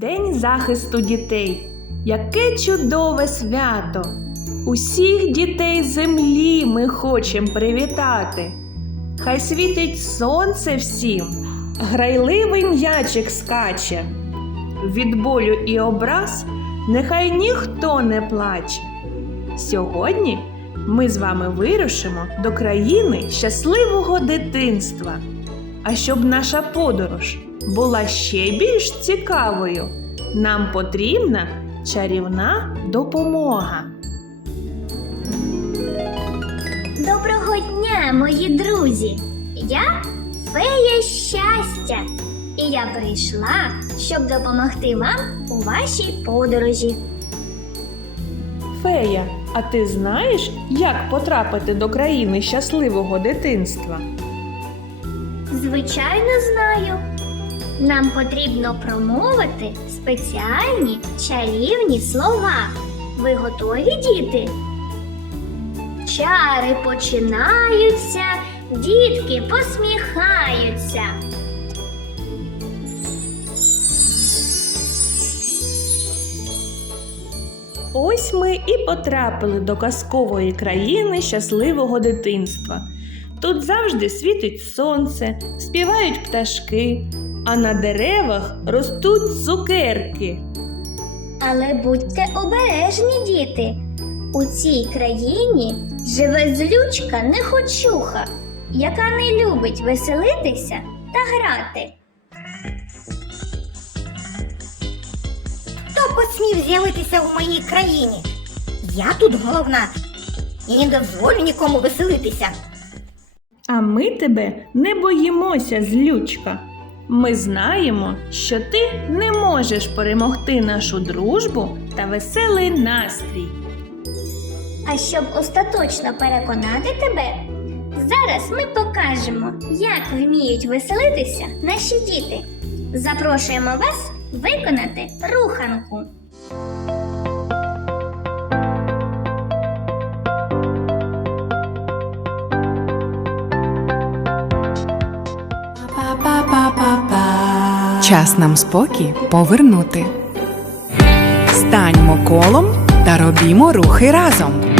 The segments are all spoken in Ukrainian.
День захисту дітей. Яке чудове свято! Усіх дітей землі ми хочемо привітати. Хай світить сонце всім, грайливий м'ячик скаче. Від болю і образ нехай ніхто не плаче. Сьогодні ми з вами вирушимо до країни щасливого дитинства. А щоб наша подорож була ще більш цікавою, нам потрібна чарівна допомога. Доброго дня, мої друзі! Я фея щастя, і я прийшла, щоб допомогти вам у вашій подорожі. Фея, а ти знаєш, як потрапити до країни щасливого дитинства? Звичайно, знаю. Нам потрібно промовити спеціальні чарівні слова. Ви готові, діти? Чари починаються, дітки посміхаються. Ось ми і потрапили до казкової країни щасливого дитинства. Тут завжди світить сонце, співають пташки, а на деревах ростуть цукерки. Але будьте обережні, діти. У цій країні живе злючка нехочуха, яка не любить веселитися та грати. Посмів з'явитися в моїй країні? Я тут головна і не дозволю нікому веселитися. А ми тебе не боїмося, злючка. Ми знаємо, що ти не можеш перемогти нашу дружбу та веселий настрій. А щоб остаточно переконати тебе, зараз ми покажемо, як вміють веселитися наші діти. Запрошуємо вас виконати руханку. Час нам спокій повернути. Станьмо колом та робімо рухи разом.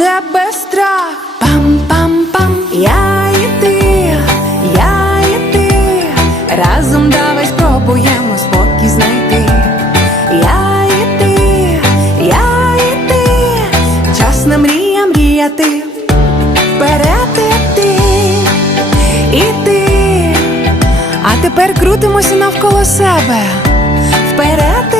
Себе страх. Пам-пам-пам, я і ти, я і ти, разом давай спробуємо спокій знайти. Я і ти, я і ти, час на мрія мріяти, вперед іти, іти. А тепер крутимося навколо себе. Вперед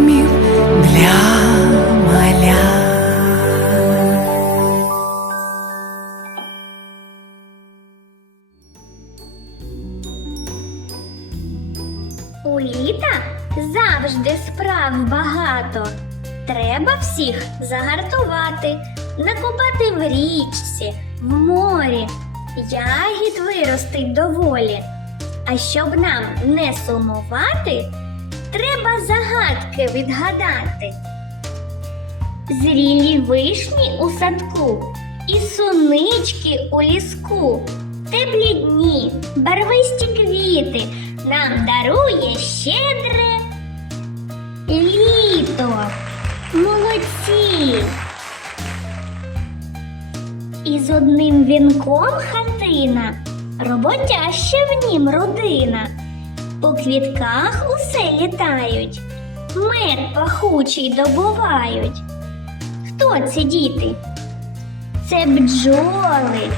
загартувати, накопати в річці, в морі, ягід виростить доволі. А щоб нам не сумувати, треба загадки відгадати. Зрілі вишні у садку і сунички у ліску, теплі дні, барвисті квіти нам дарує щедре літо. Молодці! І з одним вінком хатина, роботяща в нім родина. По квітках усе літають, мед пахучий добувають. Хто це діти? Це бджоли.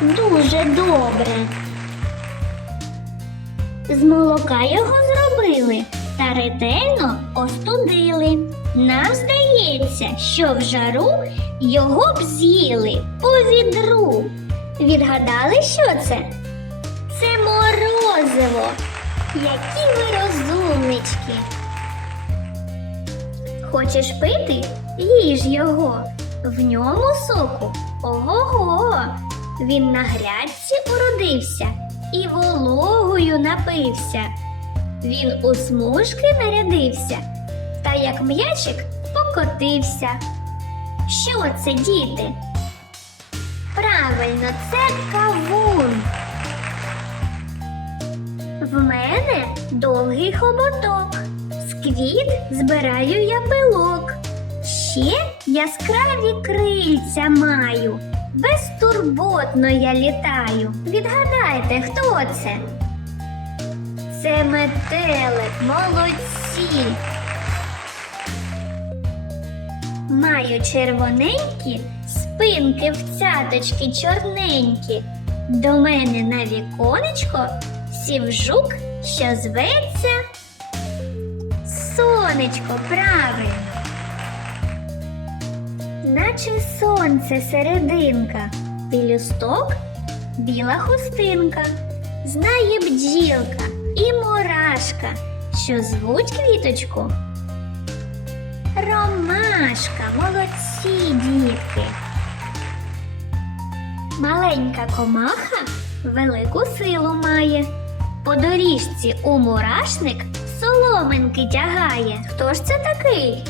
Дуже добре. З молока його зробили та ретельно остудили. Нам здається, що в жару його б з'їли по відру. Відгадали, що це? Це морозиво. Які ви розумнички. Хочеш пити? Їж його. В ньому соку. Ого-го. Він на грядці уродився і вологою напився. Він у смужки нарядився, та як м'ячик покотився. Що це, діти? Правильно, це кавун. В мене довгий хоботок. З квіт збираю я пилок. Ще яскраві крильця маю. Безтурботно я літаю. Відгадайте, хто це? Це метелик, молодці. Маю червоненькі, спинки в цяточки чорненькі. До мене на віконечко сів жук, що зветься Сонечко, правильно. Наче сонце серединка, пілюсток біла хустинка. Знає бджілка і мурашка, що звуть квіточку. Ромашка, молодці дітки. Маленька комаха велику силу має. По доріжці у мурашник соломинки тягає. Хто ж це такий?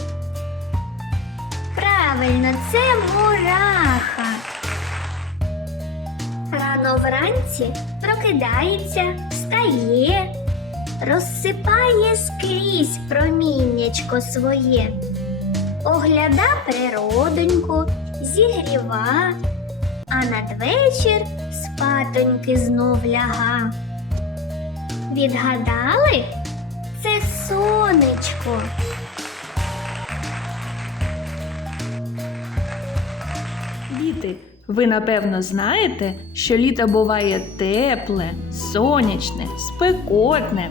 Правильно, це мураха. Рано вранці прокидається, встає, розсипає скрізь проміннячко своє, огляда природоньку, зігріва, а надвечір спатоньки знов ляга. Відгадали? Це сонечко. Діти, ви напевно знаєте, що літо буває тепле, сонячне, спекотне.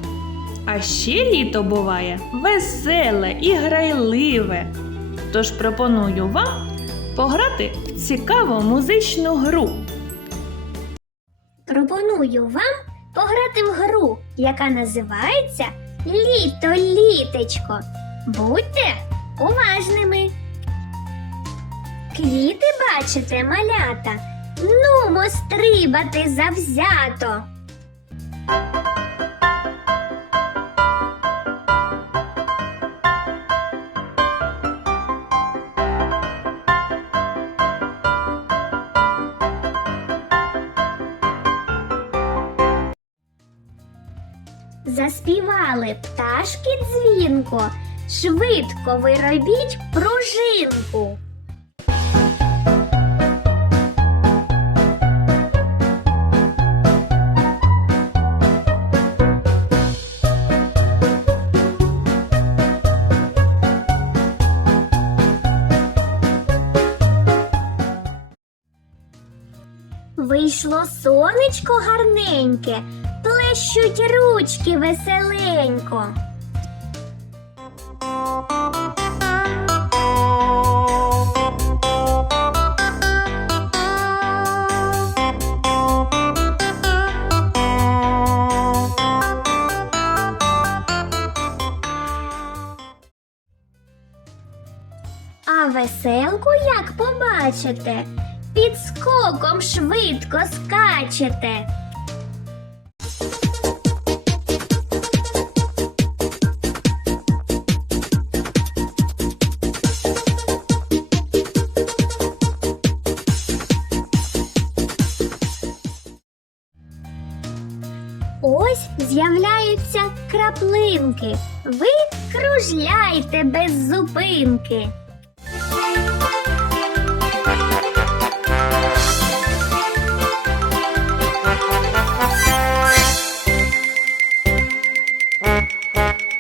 А ще літо буває веселе і грайливе. Тож пропоную вам пограти в цікаву музичну гру. Пропоную вам пограти в гру, яка називається Літо літечко. Будьте уважними. Квіти бачите, малята. Нумо стрибати завзято. заспівали пташки дзвінко, швидко виробіть пружинку. Вийшло сонечко гарненьке плещуть ручки веселенько. А веселку, як побачите, під скоком швидко скачете. Краплинки. Ви кружляйте без зупинки.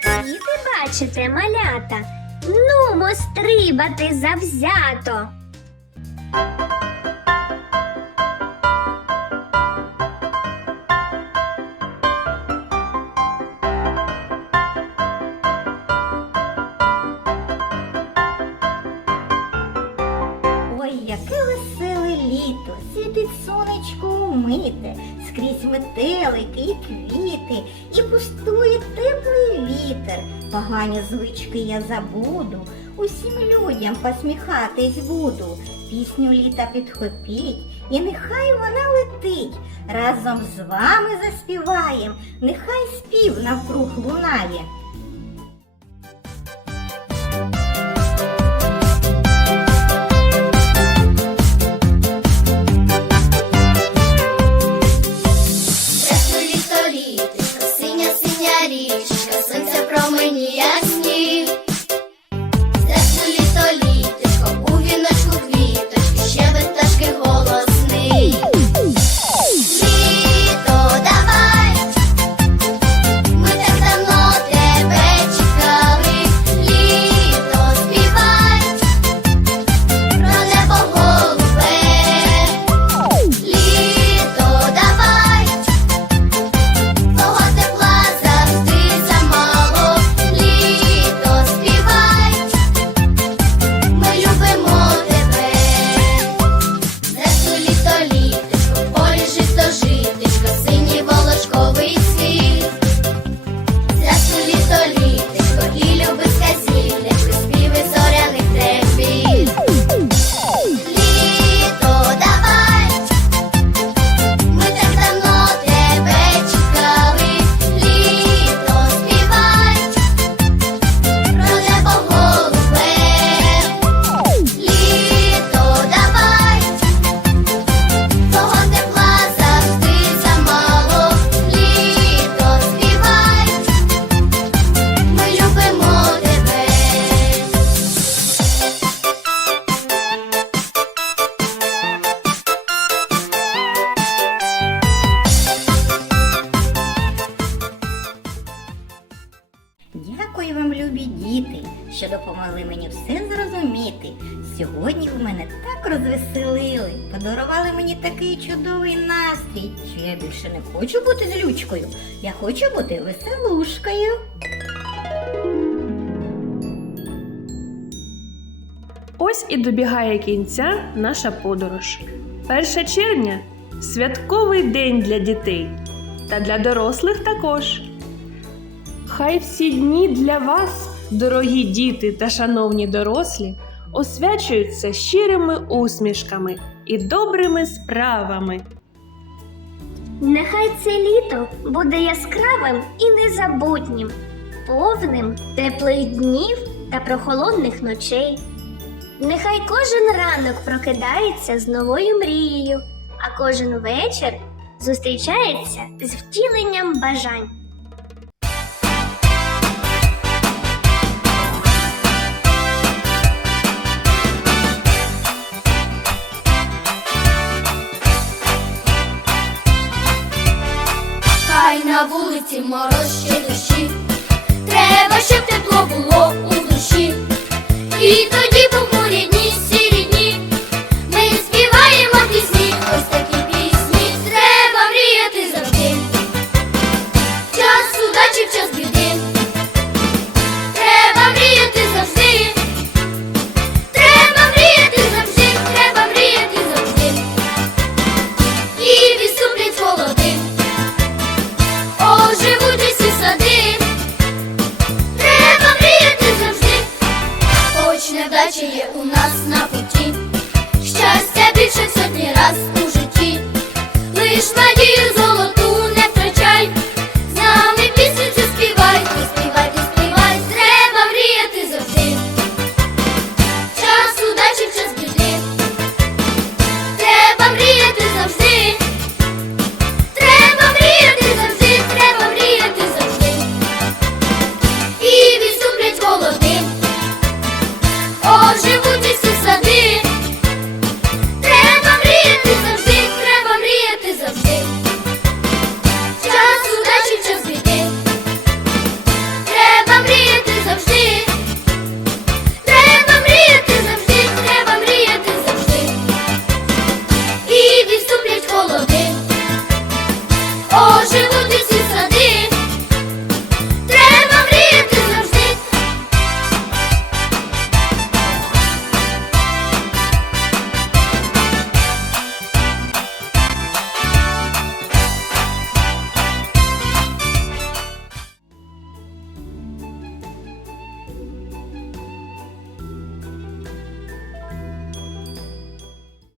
Світи бачите, малята, нумо стрибати завзято. Яке веселе літо, світить сонечко умите, скрізь метелики і квіти, і пустує теплий вітер. Погані звички я забуду, усім людям посміхатись буду. Пісню літа підхопіть, і нехай вона летить. Разом з вами заспіваєм, нехай спів навкруг лунає. Що допомогли мені все зрозуміти. Сьогодні ви мене так розвеселили, подарували мені такий чудовий настрій, що я більше не хочу бути злючкою. Я хочу бути веселушкою. Ось і добігає кінця наша подорож. 1 червня святковий день для дітей та для дорослих також. Хай всі дні для вас, дорогі діти та шановні дорослі, освячуються щирими усмішками і добрими справами. Нехай це літо буде яскравим і незабутнім, повним теплих днів та прохолодних ночей. Нехай кожен ранок прокидається з новою мрією, а кожен вечір зустрічається з втіленням бажань.